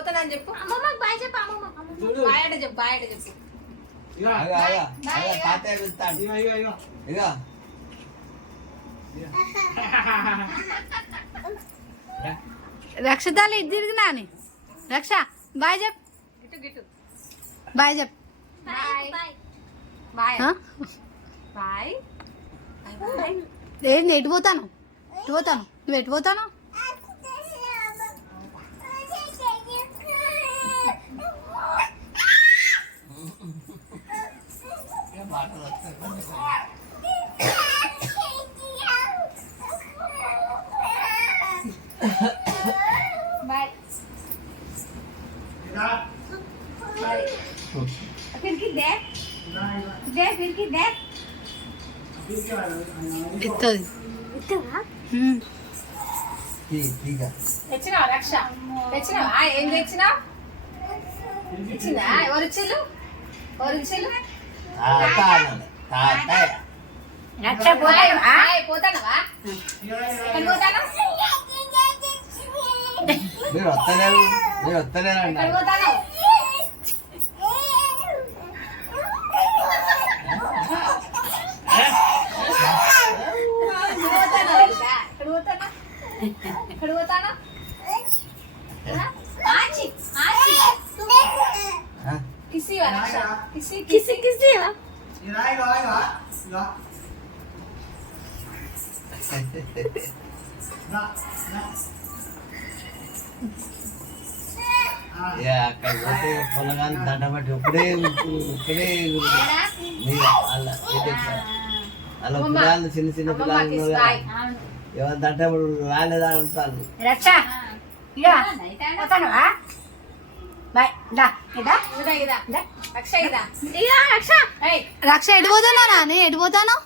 పోతానని చెప్పు. అమ్మమ్మకి బాయ్ చెప్పు అమ్మమ్మ. బాయ్ అంటే చెప్పు బాయ్ అంటే చెప్పు. తాతయ్య రక్షతాలు ఇటు తిరిగినా అని రక్ష బాయ్ చెప్ బాయ్ చెప్ ఏంటి ఎటు పోతాను? ఎటు పోతాను? నువ్వు ఎటు పోతాను? ఇస్తావా తీ- తీగ తెచ్చినావా రక్ష? తెచ్చినావా? ఏం తెచ్చినావు? ఇచ్చిందా ఎవరు ఇచ్చిల్లు ఎవరు ఇచ్చిల్లు తాత అనాలి తాతయ్య మీరు వస్తలేరు మీరు వస్తలేరు అన్నారు పోతాను పోతానా పోతాను పోతానా ఆచి ఆచి కిసి కిసి కిసి పొలగాని ఇప్పుడే మీద అలా అలా పిల్లలు చిన్న చిన్న పిల్లలు. ఎవరు దంట రాలేదా అంటారు. రక్ష ఇక పోతానువా బాయ్ దా ఇదా ఇదా ఇదా. రక్ష ఇదా. ఇక రక్ష. ఏయ్. రక్ష ఎటు పోతానా నాని ఎటు పోతాను